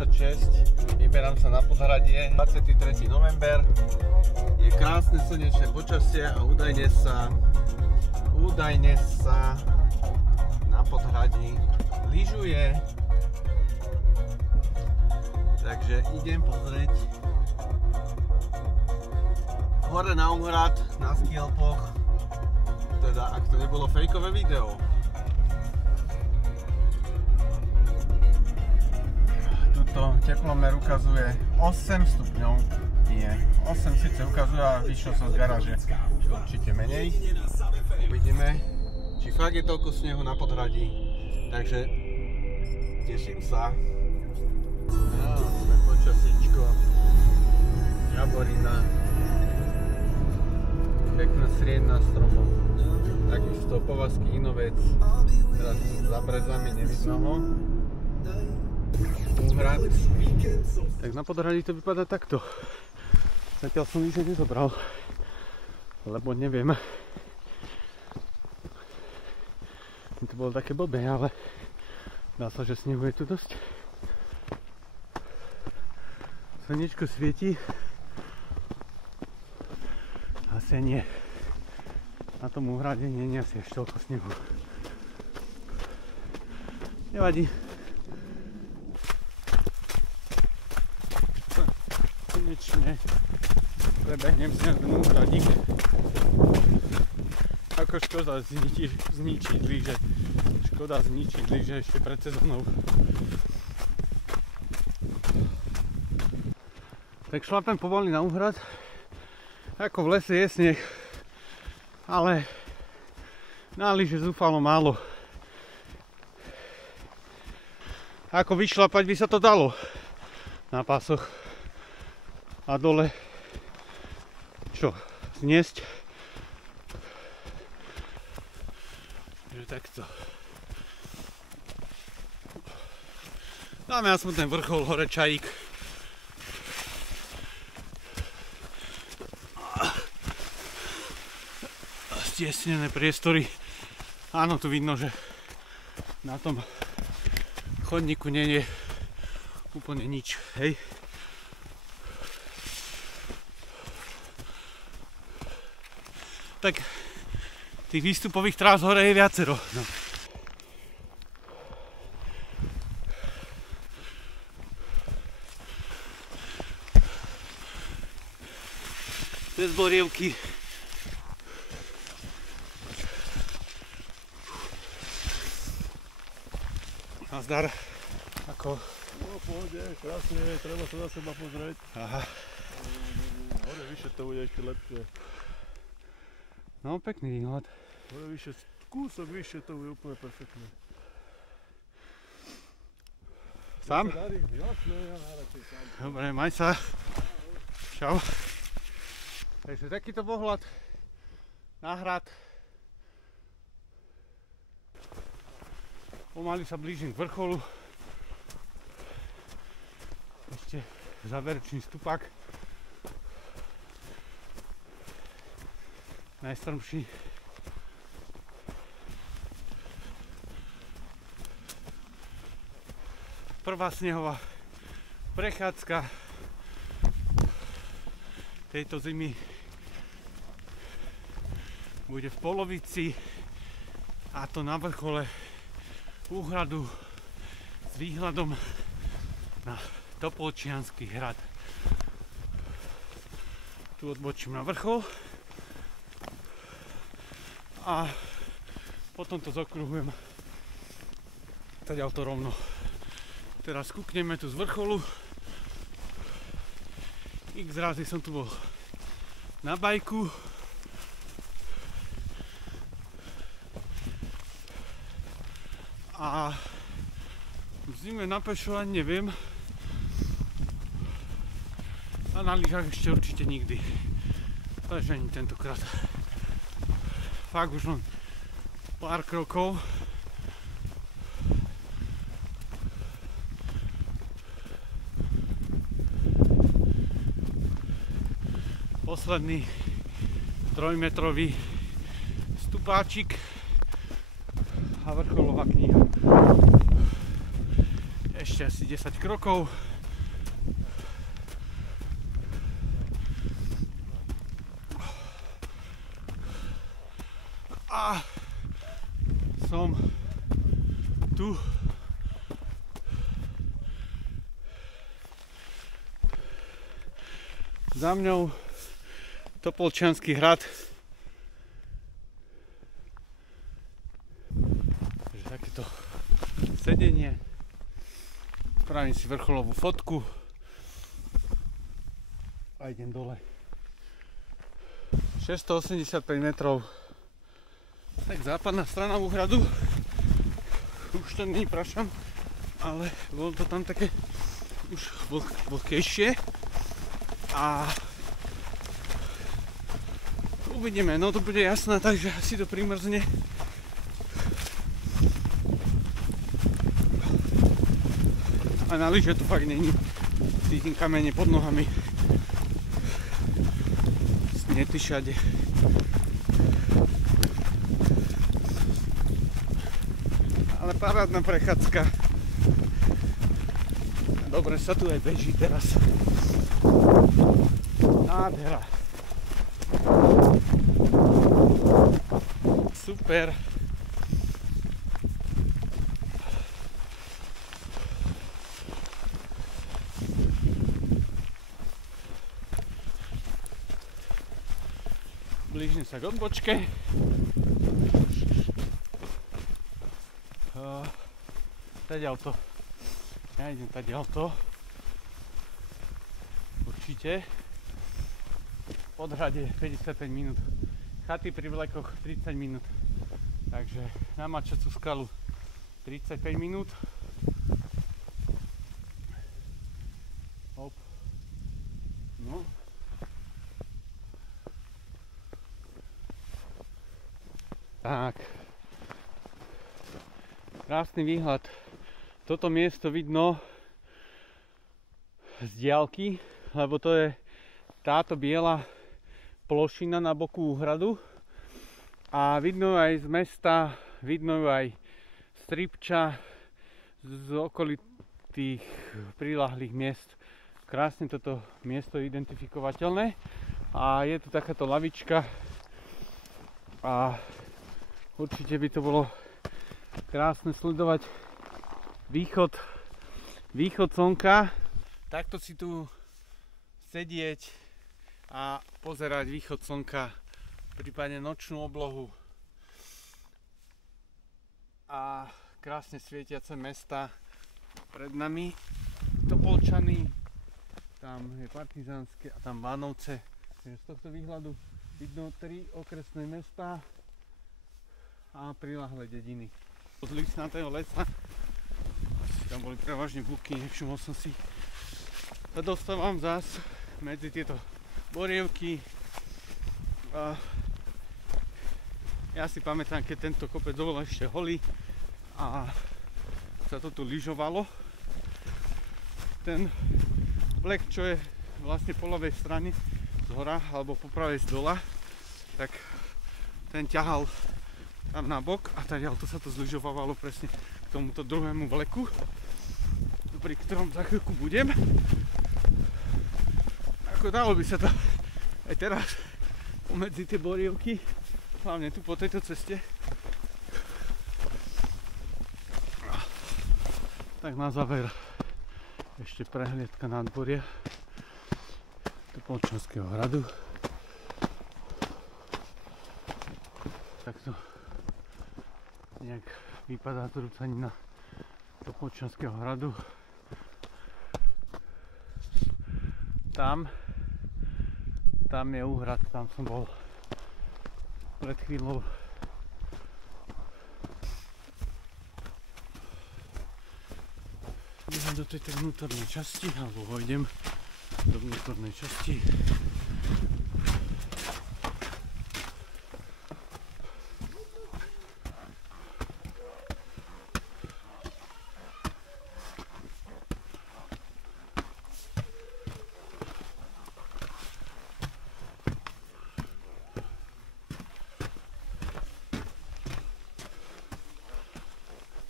2026. Vyberám sa na Podhradie, 23. november. Je krásne slnečné počasie a údajne sa na Podhradí lyžuje. Takže idem pozrieť hore na Úhrad, na skialpoch. Teda, ak to nebolo fejkové video. Tuto teplomer ukazuje 8 stupňov. Nie, 8 síce ukazuje, ale vyšiel som z garáže. Určite menej. Uvidíme, či fakt je toľko snehu na Podhradí. Takže teším sa. Krásne počasíčko. Javorina. Pekná srieň na stromov. Takisto Povazký Inovec. Teraz za brezami nevidno ho. Úhrad. Tak na Podhradí to vypadá takto. Zatiaľ som nič nezobral, lebo neviem. To bolo také blbé, ale dá sa, že snehu je tu dosť. Slnečko svieti. Asi nie. Na tom Úhrade nie je asi až toľko snehu. Nevadí. Konečne prebehnem si na ten Úhradík. Ako škoda zničiť lyže. Škoda zničiť lyže ešte pred sezónou. Tak šlapem pomaly na Úhrad. Ako v lese je sneh, ale na lyže zúfalo málo. Ako vyšlapať by sa to dalo na pásoch a dole čo, zniesť. Takže takto. Dáme aspoň ten vrchol hore Čajík. Stiesnené priestory. Áno, tu vidno, že na tom chodníku nie je úplne nič, hej. Tak tých výstupových trás hore je viacero. No. Cez borievky. Nazdar. Ako? No pohode, krásne, treba sa na seba pozrieť. Aha. Hore vyššie to bude ešte lepšie. No pekný výhľad. Hore vyššie, kúsok vyššie to bude úplne perfektné. Sám? Jasné, ja najradšej sám. Dobre, maj sa. Čau. Takže takýto pohľad na hrad. Pomaly sa blížim k vrcholu. Ešte záverečný stupak. Najstrmší. Prvá snehová prechádzka tejto zimy bude v polovici, a to na vrchole Úhradu s výhľadom na Topolčiansky hrad. Tu odbočím na vrchol a potom to zokruhujem tadiaľ to rovno. Teraz kúkneme tu z vrcholu. X razy som tu bol na bajku. A v zime na pešo ani neviem. A na lyžách ešte určite nikdy. Takže ani tentokrát. Fakt už len pár krokov. Posledný 3-metrový stupáčik a vrcholová kniha. Ešte asi 10 krokov A som tu. Za mňou Topolčiansky hrad. Takže takéto sedenie. Spravím si vrcholovú fotku a idem dole. 685 metrov. Tak západná strana Úhradu. Už to nie je prašan, ale bolo to tam také už vlhkejšie. A uvidíme, no to bude jasné, takže asi to primrzne. A na lyže to fakt není. Cítim kamene pod nohami. Snety všade. Ale parádna prechádzka. Dobre sa tu aj beží teraz. Nádhera. Super. Blížim sa k odbočke. Tadiaľto. Ja idem tadiaľto. Určite. Podhrade 55 minút. Chaty pri vlekoch 30 minút. Takže na Mačacú skalu 35 minút. Hop. No. Tak. Krásny výhľad. Toto miesto vidno z diaľky, lebo to je táto biela plošina na boku Úhradu a vidno aj z mesta, vidno aj z Tripča, z okolitých priľahlých miest. Krásne toto miesto je identifikovateľné a je tu takáto lavička a určite by to bolo krásne sledovať východ slnka. Takto si tu sedieť a pozerať východ slnka, prípadne nočnú oblohu a krásne svietiace mesta pred nami. Topolčany, tam je Partizánske a tam Vánovce. Z tohto výhľadu vidno 3 okresné mestá a priľahlé dediny. Od listnatého lesa, asi tam boli prevažne buky, nevšimol som si. A dostávam zás medzi tieto borievky. Ja si pamätám, keď tento kopec bol ešte holý a sa to tu lyžovalo. Ten vlek, čo je vlastne po ľavej strane z hora alebo po pravej z dola, tak ten ťahal tam na bok a to sa to zlyžovalo presne k tomuto druhému vleku, pri ktorom za chvíľku budem. Ako dalo by sa to aj teraz pomedzi tie borievky, hlavne tu po tejto ceste. Tak na záver ešte prehliadka nádvoria Topolčianskeho hradu. Takto nejak vypadá trúcanina Topolčianskeho hradu. Tam je Úhrad, tam som bol pred chvíľou. Idem do tejto vnútornej časti, alebo vojdem do vnútornej časti.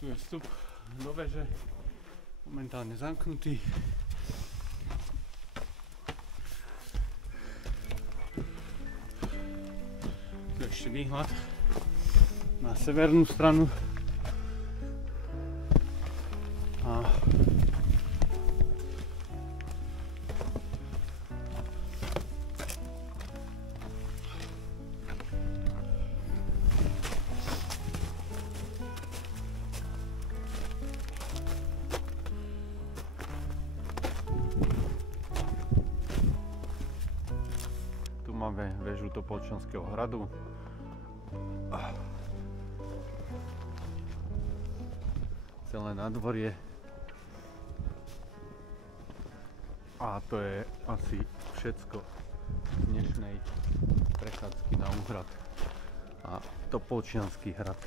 Tu je vstup do veže, momentálne zamknutý. Tu je ešte výhľad na severnú stranu. A tu máme väžu Topolčianskeho hradu. Celé nádvorie. A to je asi všetko z dnešnej prechádzky na Úhrad a Topolčiansky hrad.